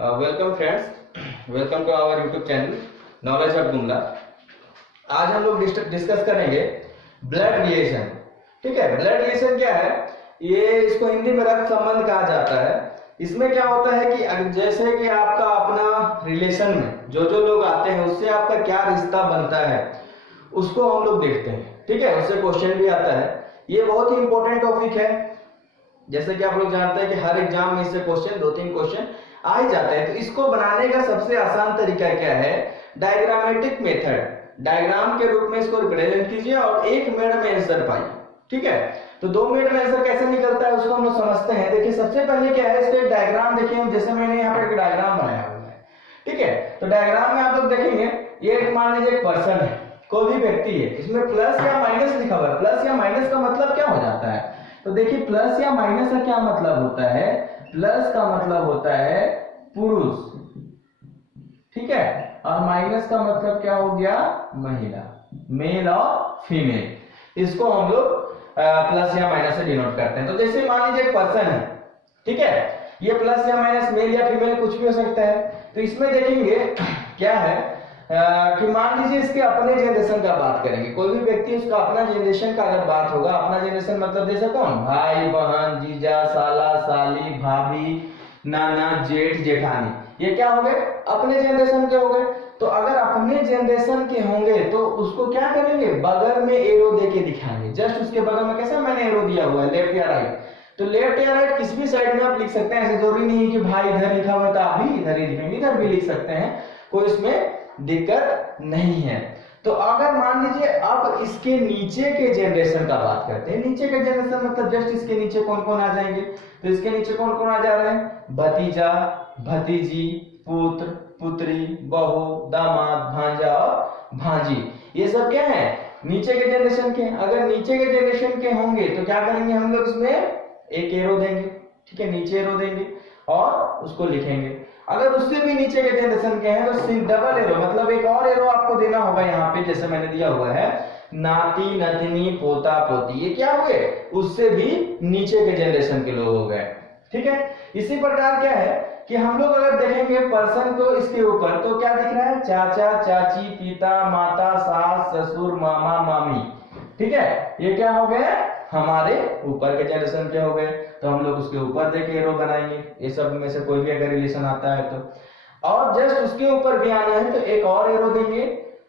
Welcome friends, welcome to our YouTube channel knowledge of Gumla. आज हम लोग डिस्कस करेंगे ब्लड रिलेशन। ठीक है, ब्लड रिलेशन क्या है? ये इसको हिंदी में रक्त संबंध कहा जाता है। इसमें क्या होता है कि जैसे कि आपका अपना रिलेशन में जो जो लोग आते हैं उससे आपका क्या रिश्ता बनता है उसको हम लोग देखते हैं। ठीक है, उससे क्वेश्चन भी आता है। ये बहुत ही इंपॉर्टेंट टॉपिक है। जैसे कि आप लोग जानते हैं कि हर एग्जाम में इससे क्वेश्चन 2-3 क्वेश्चन आ ही जाते हैं। तो इसको बनाने का सबसे आसान तरीका क्या है? Diagrammatic method. डायग्राम के रूप में इसको रिप्रेजेंट कीजिए और 1 मिनट में आंसर पाइए। ठीक है, तो 2 मिनट में आंसर कैसे निकलता है उसको हम लोग समझते हैं। देखिए, सबसे पहले क्या है, इसका डायग्राम देखिए। जैसे मैंने यहाँ पर एक डायग्राम बनाया हुआ है। ठीक है, तो डायग्राम में आप लोग देखेंगे, ये मान लीजिए एक पर्सन है, कोई भी व्यक्ति है। इसमें प्लस या माइनस लिखा हुआ है। प्लस या माइनस का मतलब क्या हो जाता है? तो देखिए, प्लस या माइनस का क्या मतलब होता है? प्लस का मतलब होता है पुरुष, ठीक है, और माइनस का मतलब क्या हो गया? महिला, मेल और फीमेल। इसको हम लोग प्लस या माइनस से डिनोट करते हैं। तो जैसे मान लीजिए एक पर्सन है, ठीक है, ये प्लस या माइनस मेल या फीमेल कुछ भी हो सकता है। तो इसमें देखेंगे क्या है कि मान लीजिए इसके अपने जनरेशन का बात करेंगे। कोई भी व्यक्ति उसका अपना जनरेशन का अगर बात होगा, अपना जनरेशन मतलब जैसे कौन? भाई बहन, जीजा, साला साली, भाभी, नाना, जेठ, जेठानी। ये क्या हो गए? अपने जनरेशन के हो गए। तो अगर अपने जनरेशन के होंगे तो उसको क्या करेंगे? बगल में एरो दे के दिखाएंगे। जस्ट उसके बगल में कैसा मैंने एरो दिया हुआ है, लेफ्ट या राइट। तो लेफ्ट या राइट किसी भी साइड में आप लिख सकते हैं। ऐसे जरूरी नहीं है कि भाई इधर लिखा हुआ है तो आप भी इधर ही लिखेंगे, इधर भी लिख सकते हैं, कोई इसमें दिक्कत नहीं है। तो अगर मान लीजिए अब इसके नीचे के जनरेशन का बात करते हैं। नीचे के जनरेशन मतलब जस्ट इसके नीचे कौन कौन आ जाएंगे? तो इसके नीचे कौन कौन आ जा रहे हैं? भतीजा, भतीजी, पुत्र, पुत्री, बहू, दामाद, भांजा और भांजी। ये सब क्या है? नीचे के जनरेशन के। अगर नीचे के जनरेशन के होंगे तो क्या करेंगे हम लोग? इसमें एक एरो देंगे, ठीक है, नीचे एरो देंगे और उसको लिखेंगे। अगर उससे भी नीचे के जनरेशन के हैं तो डबल एरो, मतलब एक और एरो आपको देना होगा यहाँ पे, जैसे मैंने दिया हुआ है नाती, नतनी, पोता, पोती। ये क्या हो गए? उससे भी नीचे के जनरेशन के लोग हो गए। ठीक है, इसी प्रकार क्या है कि हम लोग अगर देखेंगे पर्सन को इसके ऊपर तो क्या दिख रहा है? चाचा, चाची, पिता, माता, सास, ससुर, मामा, मामी। ठीक है, ये क्या हो गए? हमारे ऊपर के जनरेशन के हो गए। तो हम लोग उसके ऊपर देके एरो बनाएंगे। ये सब में से कोई भी अगर रिलेशन आता है तो, और जस्ट उसके ऊपर भी आना है तो एक और एरो देंगे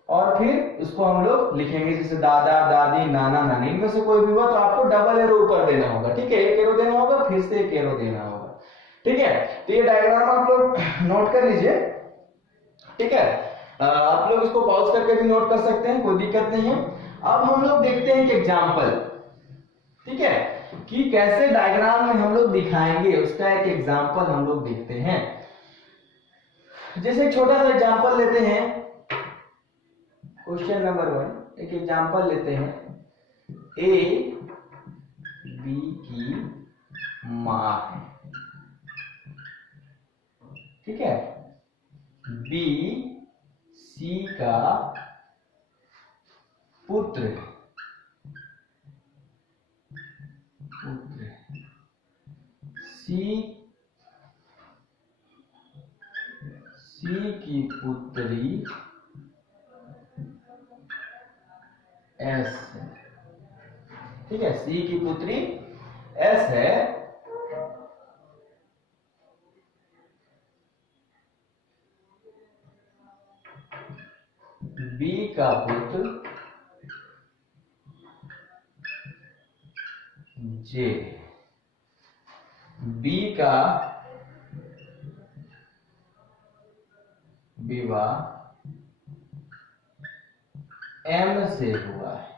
और फिर उसको हम लोग लिखेंगे। जैसे दादा, दादी, नाना, नानी, इनमें से कोई भी हुआ तो आपको डबल एरो ऊपर देना होगा। ठीक है, एक एरो देना होगा, फिर से एक एरो देना होगा। ठीक है, तो ये डायग्राम आप लोग नोट कर लीजिए। ठीक है, आप लोग इसको पॉज करके भी नोट कर सकते हैं, कोई दिक्कत नहीं है। अब हम लोग देखते हैं एक एग्जाम्पल, ठीक है, कि कैसे डायग्राम में हम लोग दिखाएंगे, उसका एक एग्जाम्पल हम लोग देखते हैं। जैसे एक छोटा सा एग्जाम्पल लेते हैं, क्वेश्चन नंबर 1। एक एग्जाम्पल लेते हैं, ए बी की मां है, ठीक है, बी सी का पुत्र है, सी की पुत्री एस है। ठीक है, सी की पुत्री एस है, बी का पुत्र जे, बी का विवाह एम से हुआ है।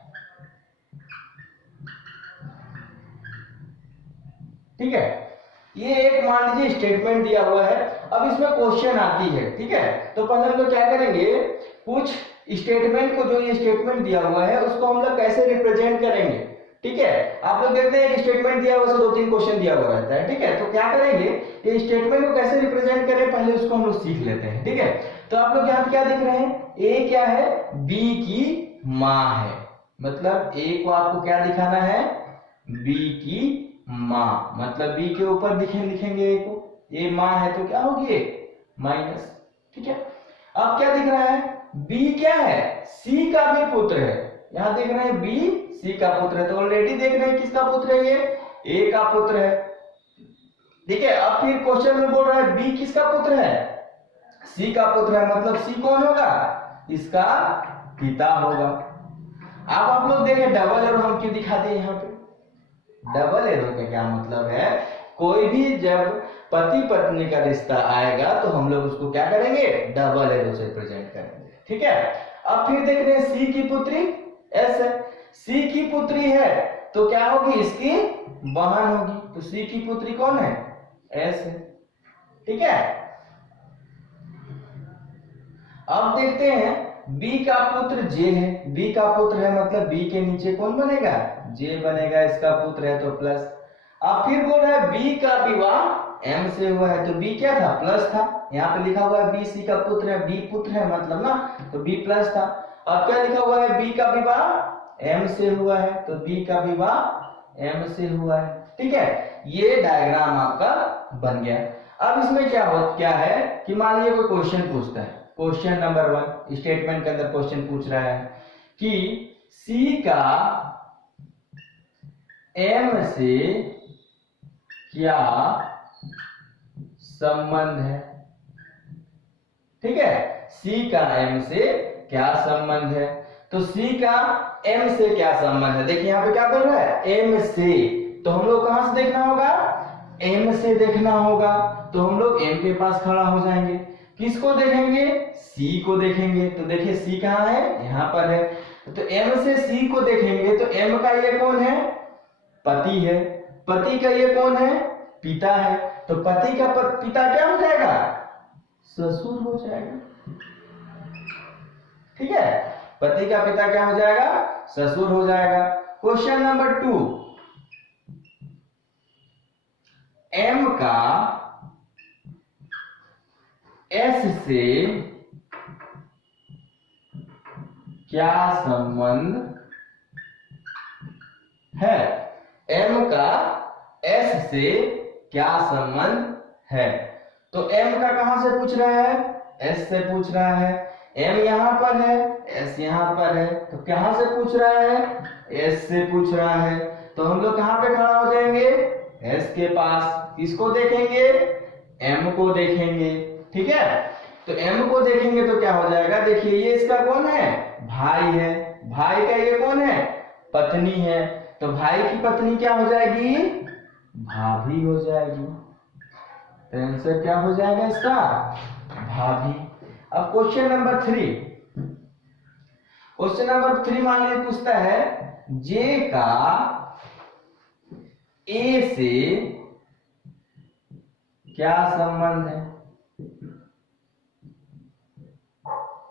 ठीक है, ये एक मान लीजिए स्टेटमेंट दिया हुआ है। अब इसमें क्वेश्चन आती है। ठीक है, तो पहले हम लोग क्या करेंगे, कुछ स्टेटमेंट को, जो ये स्टेटमेंट दिया हुआ है उसको हम लोग कैसे रिप्रेजेंट करेंगे। ठीक है, आप लोग देखते हैं कि स्टेटमेंट दिया हुआ है, 2-3 क्वेश्चन दिया हुआ रहता है। ठीक है, तो क्या करेंगे, ये स्टेटमेंट को कैसे रिप्रेजेंट करें पहले उसको हम लोग सीख लेते हैं। ठीक है, तो आप लोग यहाँ क्या दिख रहे हैं? ए क्या है? बी की माँ है, मतलब ए को आपको क्या दिखाना है? बी की माँ, मतलब बी के ऊपर लिखेंगे ए को। ए माँ है तो क्या होगी? माइनस, ठीक है। अब क्या दिख रहा है, बी क्या है, सी का भी पुत्र है, यहां देख रहे हैं बी सी का पुत्र है, तो ऑलरेडी देख रहे हैं किसका पुत्र है, ये ए का पुत्र है, ठीक है। अब फिर क्वेश्चन में बोल रहा है बी किसका पुत्र है, सी का पुत्र है, मतलब सी कौन होगा, इसका पिता होगा। अब आप लोग देखें डबल एरो हम क्यों दिखा दें यहाँ पे, डबल एरो का क्या मतलब है, कोई भी जब पति पत्नी का रिश्ता आएगा तो हम लोग उसको क्या करेंगे, डबल एरो से प्रेजेंट करेंगे, ठीक है। अब फिर देख रहे हैं सी की पुत्री एस है, सी की पुत्री है तो क्या होगी, इसकी बहन होगी, तो सी की पुत्री कौन है, एस है, ठीक है। अब देखते हैं बी का पुत्र जे है, बी का पुत्र है मतलब बी के नीचे कौन बनेगा, जे बनेगा, इसका पुत्र है तो प्लस। अब फिर बोल रहा है बी का विवाह एम से हुआ है, तो बी क्या था, प्लस था, यहाँ पे लिखा हुआ है बी सी का पुत्र है, बी पुत्र है मतलब ना, तो बी प्लस था। अब क्या लिखा हुआ है, बी का विवाह एम से हुआ है, तो बी का विवाह एम से हुआ है, ठीक है। ये डायग्राम आपका बन गया। अब इसमें क्या है कि मान लीजिए कोई क्वेश्चन पूछता है, क्वेश्चन नंबर 1 स्टेटमेंट के अंदर क्वेश्चन पूछ रहा है कि सी का एम से क्या संबंध है, ठीक है, सी का एम से क्या संबंध है, तो सी का एम से क्या संबंध है, देखिए यहाँ पे क्या बोल रहा है, एम से, तो हम लोग कहां से देखना होगा, एम से देखना होगा, तो हम लोग एम के पास खड़ा हो जाएंगे, किसको देखेंगे, सी को देखेंगे, तो देखिए सी कहाँ है, यहाँ पर है, तो एम से सी को देखेंगे, तो एम का ये कौन है, पति है, पति का ये कौन है, पिता है, तो पति का पिता क्या हो जाएगा, ससुर हो जाएगा, ठीक है, पति का पिता क्या हो जाएगा, ससुर हो जाएगा। क्वेश्चन नंबर 2, एम का एस से क्या संबंध है, एम का एस से क्या संबंध है, तो एम का कहां से पूछ रहा है, एस से पूछ रहा है, एम यहां पर है, एस यहां पर है, तो कहां से पूछ रहा है, एस से पूछ रहा है, तो हम लोग कहां पे खड़ा हो जाएंगे, एस के पास, किसको देखेंगे, एम को देखेंगे, ठीक है। तो एम को देखेंगे तो क्या हो जाएगा, देखिए ये इसका कौन है, भाई है, भाई का ये कौन है, पत्नी है, तो भाई की पत्नी क्या हो जाएगी, भाभी हो जाएगी, तो आंसर क्या हो जाएगा इसका, भाभी। अब क्वेश्चन नंबर 3, क्वेश्चन नंबर 3 मान लीजिए पूछता है जे का ए से क्या संबंध है,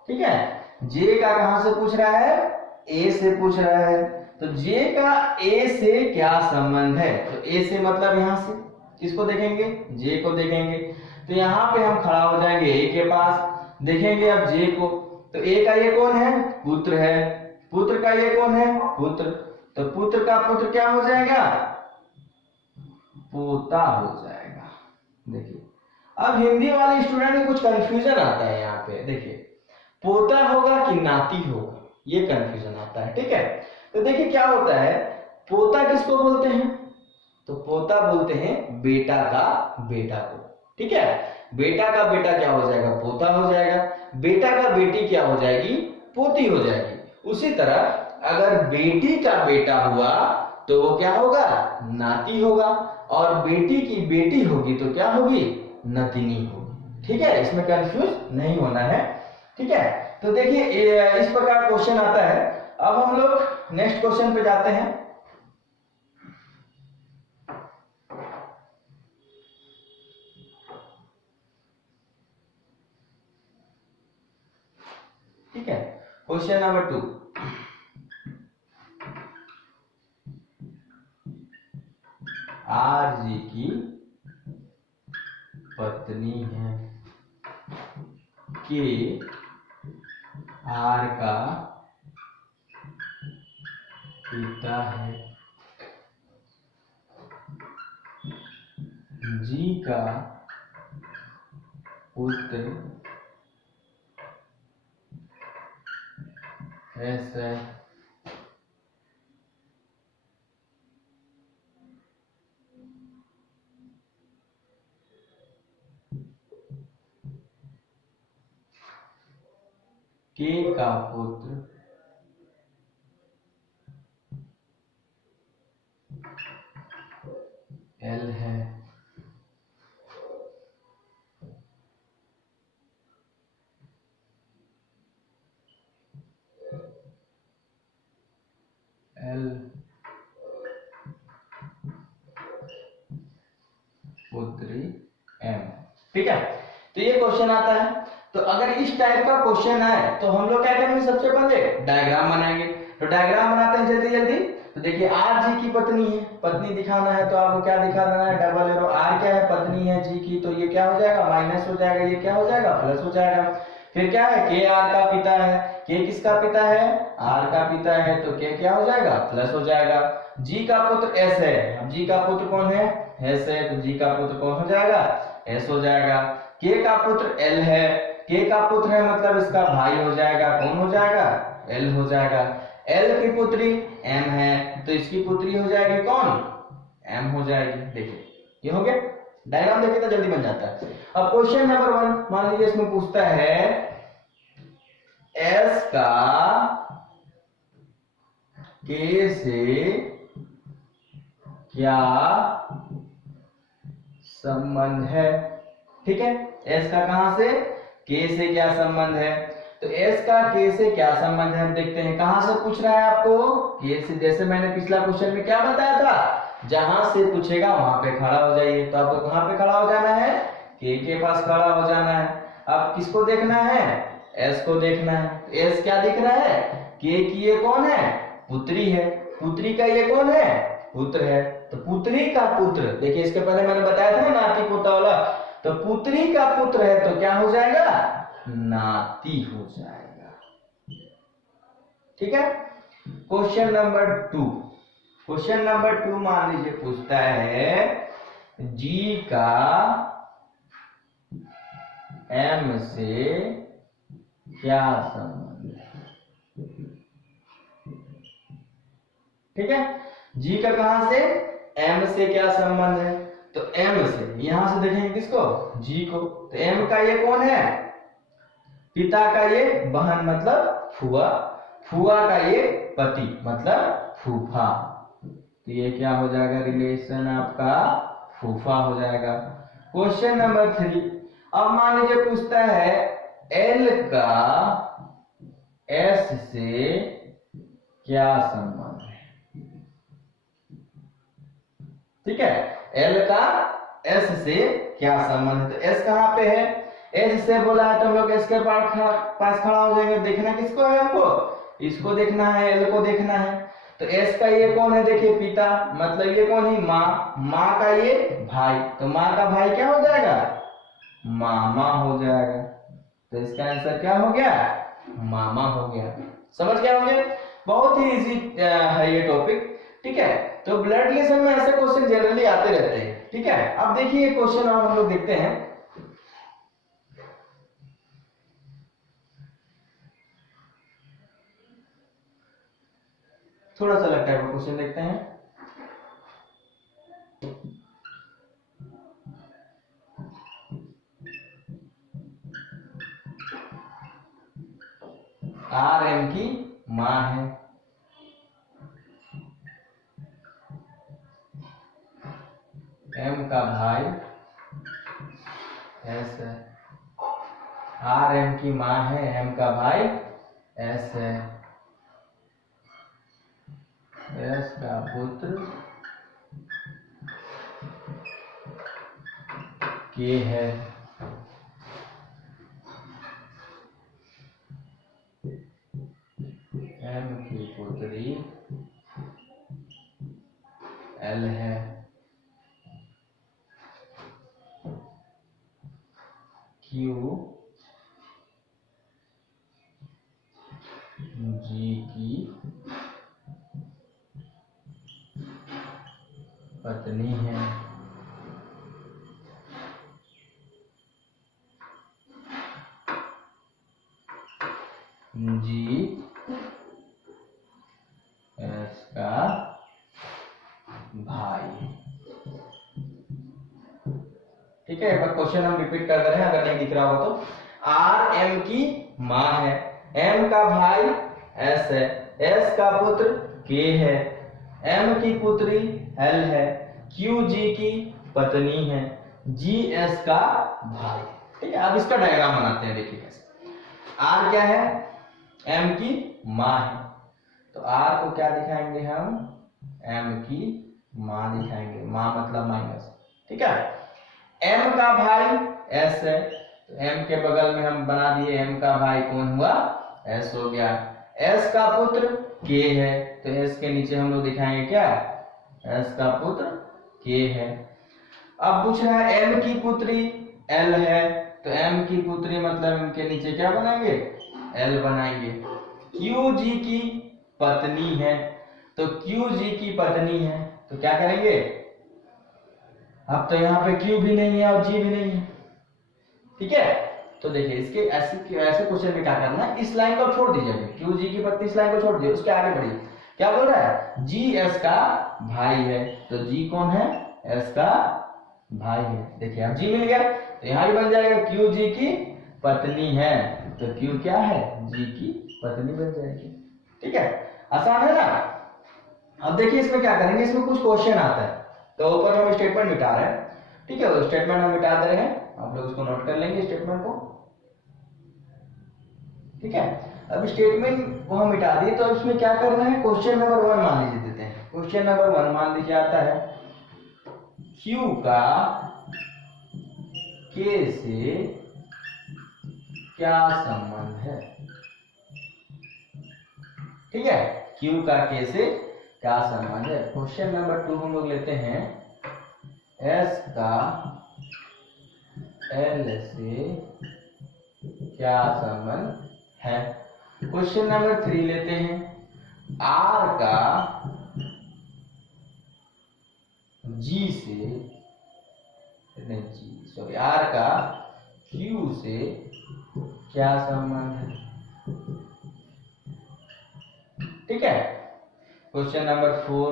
ठीक है, जे का कहां से पूछ रहा है, ए से पूछ रहा है, तो जे का ए से क्या संबंध है, तो ए से मतलब यहां से किसको देखेंगे, जे को देखेंगे, तो यहां पे हम खड़ा हो जाएंगे ए के पास, देखेंगे अब जे को, तो ए का ये कौन है, पुत्र है, पुत्र का ये कौन है, पुत्र, तो पुत्र का पुत्र क्या हो जाएगा, पोता हो जाएगा। देखिए अब हिंदी वाले स्टूडेंट में कुछ कंफ्यूजन आता है, यहाँ पे देखिए पोता होगा कि नाती होगा, ये कंफ्यूजन आता है, ठीक है। तो देखिए क्या होता है, पोता किसको बोलते हैं, तो पोता बोलते हैं बेटा का बेटा को, ठीक है, बेटा का बेटा क्या हो जाएगा, पोता हो जाएगा, बेटा का बेटी क्या हो जाएगी, पोती हो जाएगी। उसी तरह अगर बेटी का बेटा हुआ तो वो क्या होगा, नाती होगा, और बेटी की बेटी होगी तो क्या होगी, नतिनी होगी, ठीक है, इसमें कंफ्यूज नहीं होना है, ठीक है। तो देखिए इस प्रकार क्वेश्चन आता है। अब हम लोग नेक्स्ट क्वेश्चन पे जाते हैं, ठीक है। क्वेश्चन नंबर 2, आर जी की पत्नी है, के आर का पिता है, जी का पुत्र एस है, के का पुत्र एल है, एल पुत्री एम। ठीक है, तो ये क्वेश्चन आता है। तो अगर इस टाइप का क्वेश्चन है तो हम लोग क्या करेंगे, सबसे पहले डायग्राम बनाएंगे। तो डायग्राम बनाते हैं जल्दी जल्दी। तो देखिए आर जी की पत्नी है, पत्नी दिखाना है तो आपको क्या दिखाना है, डबल एरो। आर क्या है, पत्नी है जी की, तो ये क्या हो जाएगा, माइनस हो जाएगा, ये क्या हो जाएगा, प्लस हो जाएगा। फिर क्या है, के आर का पिता है, के किसका पिता है, आर का पिता है, तो के क्या हो जाएगा, प्लस हो जाएगा। जी का पुत्र एस है, अब जी का पुत्र कौन है, एस है, तो जी का पुत्र कौन हो जाएगा, एस हो जाएगा। के का पुत्र एल है, के का पुत्र है मतलब इसका भाई हो जाएगा, कौन हो जाएगा, एल हो जाएगा। एल की पुत्री एम है, तो इसकी पुत्री हो जाएगी कौन, एम हो जाएगी। देखिए ये हो गया, डायग्राम देखिए तो जल्दी बन जाता है। अब क्वेश्चन नंबर 1 मान लीजिए, इसमें पूछता है एस का के से क्या संबंध है। ठीक है, एस का कहां से, के से क्या संबंध है। तो एस का के से क्या संबंध है, हम देखते हैं। कहां से पूछ रहा है आपको, के से। जैसे मैंने पिछला क्वेश्चन में क्या बताया था, जहां से पूछेगा वहां पे खड़ा हो जाइए। तो आपको कहां पे खड़ा हो जाना है, के पास खड़ा हो जाना है। अब किसको देखना है, एस को देखना है। एस क्या दिख रहा है, के की ये कौन है, पुत्री है, पुत्री का ये कौन है, पुत्र है। तो पुत्री का पुत्र, देखिए इसके पहले मैंने बताया था ना नाती पोता वाला, तो पुत्री का पुत्र है तो क्या हो जाएगा, नाती हो जाएगा। ठीक है, क्वेश्चन नंबर 2। क्वेश्चन नंबर 2 मान लीजिए पूछता है जी का एम से क्या संबंध है। ठीक है, जी का कहां से, एम से क्या संबंध है। तो एम से, यहां से देखेंगे किसको, जी को। तो एम का ये कौन है, पिता का ये बहन मतलब फुआ, फुआ का ये पति मतलब फूफा। तो ये क्या हो जाएगा, रिलेशन आपका फूफा हो जाएगा। क्वेश्चन नंबर 3, अब मान लीजिए पूछता है एल का एस से क्या संबंध है। ठीक है, एल का एस से क्या संबंध है। तो एस कहां पे है, एस से बोला है तो हम लोग एस के पास खड़ा हो जाएंगे। देखना किसको है, हमको इसको देखना है, एल को देखना है। तो एस का ये कौन है, देखिए पिता, मतलब ये कौन है, माँ, माँ का ये भाई, तो माँ का भाई क्या हो जाएगा, मामा हो जाएगा। तो इसका आंसर क्या हो गया, मामा हो गया। समझ गया होंगे, बहुत ही इजी है ये टॉपिक। ठीक है, तो ब्लड रिलेशन में ऐसे क्वेश्चन जनरली आते रहते हैं। ठीक है, अब देखिए क्वेश्चन और हम लोग देखते हैं। थोड़ा सा अलग टाइप का क्वेश्चन देखते हैं। आर एम की माँ है, एम का भाई एस है। आर एम की माँ है, एम का भाई एस है। एस का पुत्र के है। एम की पुत्री एल है। क्यू जी की पत्नी है। जी एस का भाई। ठीक है, एक बार क्वेश्चन हम रिपीट कर रहे हैं अगर नहीं दिख रहा हो तो। आर एम की माँ है, एम का भाई एस है, एस का पुत्र के है, एम की पुत्री एल है, क्यू जी की पत्नी है, जी एस का भाई। ठीक है, अब इसका डायग्राम बनाते हैं। देखिए कैसे, आर क्या है, एम की माँ है, तो आर को क्या दिखाएंगे हम, एम की माँ दिखाएंगे, माँ मतलब माइनस। ठीक है, एम का भाई एस है, तो एम के बगल में हम बना दिए, एम का भाई कौन हुआ, एस हो गया। एस का पुत्र के है, तो एस के नीचे हम लोग दिखाएंगे क्या, एस का पुत्र के है। अब पूछ रहा है एम की पुत्री एल है, तो एम की पुत्री मतलब इनके नीचे क्या बनाएंगे, एल बनाएंगे। क्यू जी की पत्नी है, तो क्यू जी की पत्नी है, तो क्या करेंगे, अब तो यहाँ पे क्यू भी नहीं है और जी भी नहीं है। ठीक है, तो देखिए इसके ऐसे क्वेश्चन में क्या करना है, इस लाइन को छोड़ दीजिए, क्यू जी की पत्नी इस लाइन को छोड़ दीजिए, उसके आगे बढ़िए। क्या बोल रहा है, जी एस का भाई है, तो जी कौन है, एस का भाई है। देखिए अब जी मिल गया, तो यहाँ भी बन जाएगा क्यू जी की पत्नी है, तो क्यू क्या है, जी की पत्नी बन जाएगी। ठीक है, आसान है ना। अब देखिए इसमें क्या करेंगे, इसमें कुछ क्वेश्चन आता है, तो ऊपर हम स्टेटमेंट मिटा रहे हैं। ठीक है, वो स्टेटमेंट हम मिटा दे रहे हैं, आप लोग इसको नोट कर लेंगे स्टेटमेंट को। ठीक है, अब स्टेटमेंट को हम मिटा दिए, तो इसमें क्या करना है, क्वेश्चन नंबर 1 मान लीजिए देते हैं। क्वेश्चन नंबर 1 मान लीजिए आता है, क्यू का के से क्या संबंध है। ठीक है, क्यू का के से क्या संबंध है। क्वेश्चन नंबर 2 हम लोग लेते हैं, एस का एल से क्या संबंध है। क्वेश्चन नंबर 3 लेते हैं, आर का जी से नहीं, जी सॉरी, आर का क्यू से क्या संबंध है। ठीक है, क्वेश्चन नंबर 4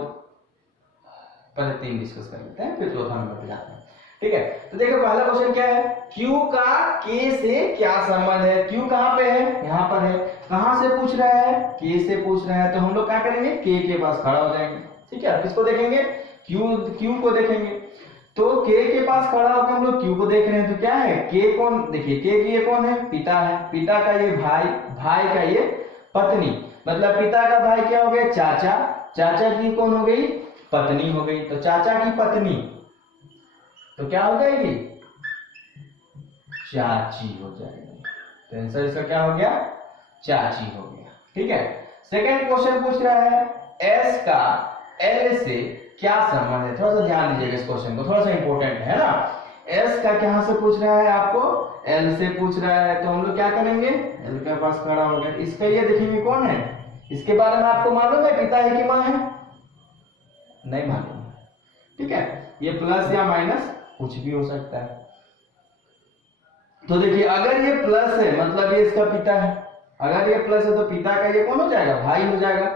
पहले 3 डिस्कस कर लेते हैं, फिर चौथा नंबर पे जाते हैं। ठीक है, तो देखो पहला क्वेश्चन क्या है, Q का K से क्या संबंध है। Q कहाँ पे है, यहाँ पर है। कहाँ से पूछ रहा है, K से पूछ रहा है, तो हम लोग क्या करेंगे, K के पास खड़ा हो जाएंगे। ठीक है, किसको देखेंगे, Q को देखेंगे, तो K के पास खड़ा होकर हम लोग Q को देख रहे हैं, तो क्या है, K कौन, देखिए K की ये कौन है, पिता है, पिता का ये भाई, भाई का ये पत्नी, मतलब पिता का भाई क्या हो गया, चाचा, चाचा की कौन हो गई, पत्नी हो गई, तो चाचा की पत्नी तो क्या हो जाएगी, चाची हो जाएगी। तो आंसर इसका क्या हो गया, चाची हो गया। ठीक है, सेकंड क्वेश्चन पूछ रहा है, एस का एल से क्या संबंध है। थोड़ा सा ध्यान दीजिएगा इस क्वेश्चन को, थोड़ा सा इंपॉर्टेंट है ना। एस का कहां से पूछ रहा है, आपको एल से पूछ रहा है, तो हम लोग क्या करेंगे, एल के पास खड़ा हो गया। इसका ये देखेंगे कौन है, इसके बारे में आपको मालूम है, पिता है कि मां है, नहीं मालूम। ठीक है, ये प्लस या माइनस कुछ भी हो सकता है। तो देखिए अगर ये प्लस है मतलब ये इसका पिता है, अगर ये प्लस है तो पिता का ये कौन हो जाएगा, भाई हो जाएगा।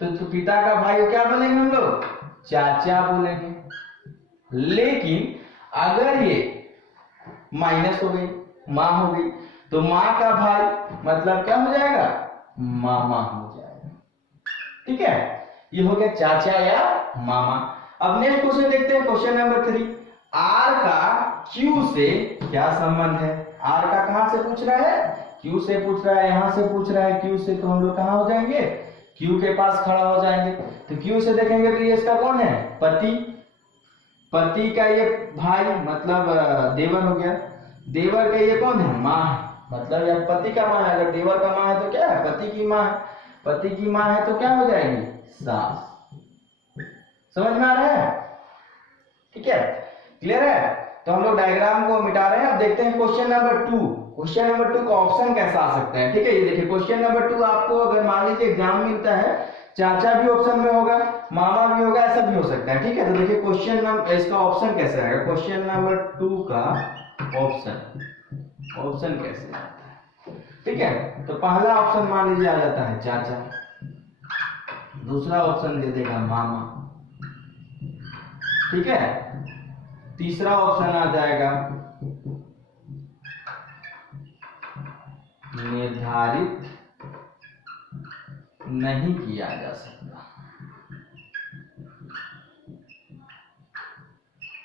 तो पिता का भाई को क्या बोलेंगे हम लोग, चाचा बोलेंगे। लेकिन अगर ये माइनस हो गई, माँ हो गई, तो माँ का भाई मतलब क्या हो जाएगा, मामा हो जाएगा। ठीक है, ये हो गया चाचा या मामा। अब नेक्स्ट क्वेश्चन देखते हैं, क्वेश्चन नंबर 3, आर का क्यू से क्या संबंध है। आर का कहां से पूछ रहा है, क्यू से पूछ रहा है, यहां से पूछ रहा है क्यू से, तो हम लोग कहां हो जाएंगे, क्यू के पास खड़ा हो जाएंगे। तो क्यू से देखेंगे तो ये इसका कौन है, पति, पति का ये भाई मतलब देवर हो गया, देवर का ये कौन है, माँ, मतलब यार पति का माँ है। अगर देवर का माँ है तो क्या है, पति की माँ है, पति की माँ है तो क्या हो जाएगी, सास। समझ में आ रहा है, ठीक है, क्लियर है। तो हम लोग डायग्राम को मिटा रहे हैं। अब देखते हैं क्वेश्चन नंबर 2, क्वेश्चन नंबर 2 का ऑप्शन कैसा आ सकता है। ठीक है, ये देखिए क्वेश्चन नंबर 2 आपको अगर मान लीजिए एग्जाम में मिलता है, चाचा भी ऑप्शन में होगा, मामा भी होगा, ऐसा भी हो सकता है। ठीक है, तो देखिए क्वेश्चन नंबर इसका ऑप्शन कैसे आएगा, क्वेश्चन नंबर 2 का ऑप्शन कैसे आता है। ठीक है, तो पहला ऑप्शन मान लीजिए आ जाता है चाचा, दूसरा ऑप्शन दे देगा मामा, ठीक है, तीसरा ऑप्शन आ जाएगा निर्धारित नहीं किया जा सकता,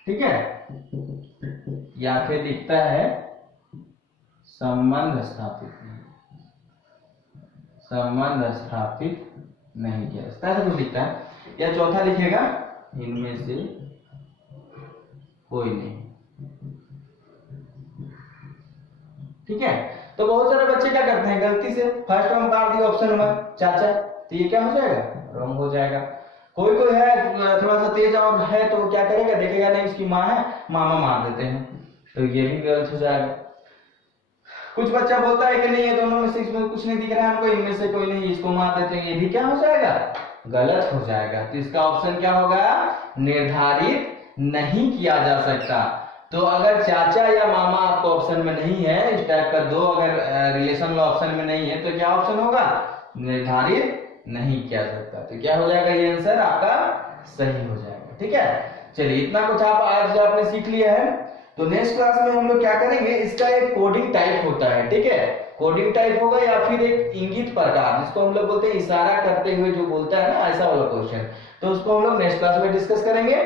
ठीक है, या फिर दिखता है संबंध स्थापित नहीं किया जा सकता, ऐसा कुछ लिखता है, या चौथा लिखेगा इनमें से कोई नहीं, ठीक है। तो बहुत सारे बच्चे क्या करते हैं गलती से फर्स्ट में काट दिया ऑप्शन नंबर चाचा, तो ये क्या हो जाएगा, रॉन्ग हो जाएगा। कोई कोई है थोड़ा सा तेज और है तो क्या करेगा, देखेगा नहीं इसकी माँ है, मामा मार देते हैं, तो ये भी गलत हो जाएगा। कुछ बच्चा बोलता है कि नहीं ये दोनों में से इसमें कुछ नहीं दिख रहा है हमको, इनमें से कोई नहीं, इसको मार देते हैं, ये भी क्या हो जाएगा, गलत हो जाएगा। तो इसका ऑप्शन क्या होगा, निर्धारित नहीं किया जा सकता। तो अगर चाचा या मामा आपको ऑप्शन में नहीं है, इस टाइप का दो अगर रिलेशन ऑप्शन में नहीं है, तो क्या ऑप्शन होगा, निर्धारित नहीं किया सकता। तो क्या हो जाएगा, ये आंसर आपका सही हो जाएगा, ठीक है। चलिए इतना कुछ आप आज आपने सीख लिया है। तो नेक्स्ट क्लास में हम लोग क्या करेंगे, इसका एक कोडिंग टाइप होता है, ठीक है, कोडिंग टाइप होगा या फिर एक इंगित प्रकार, जिसको हम लोग बोलते हैं इशारा करते हुए जो बोलता है ना, ऐसा वाला क्वेश्चन, तो उसको हम लोग नेक्स्ट क्लास में डिस्कस करेंगे।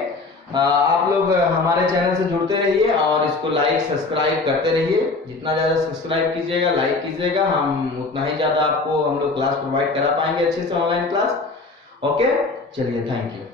आप लोग हमारे चैनल से जुड़ते रहिए और इसको लाइक सब्सक्राइब करते रहिए, जितना ज्यादा सब्सक्राइब कीजिएगा लाइक कीजिएगा, हम उतना ही ज्यादा आपको हम लोग क्लास प्रोवाइड करा पाएंगे अच्छे से, ऑनलाइन क्लास। ओके, चलिए थैंक यू।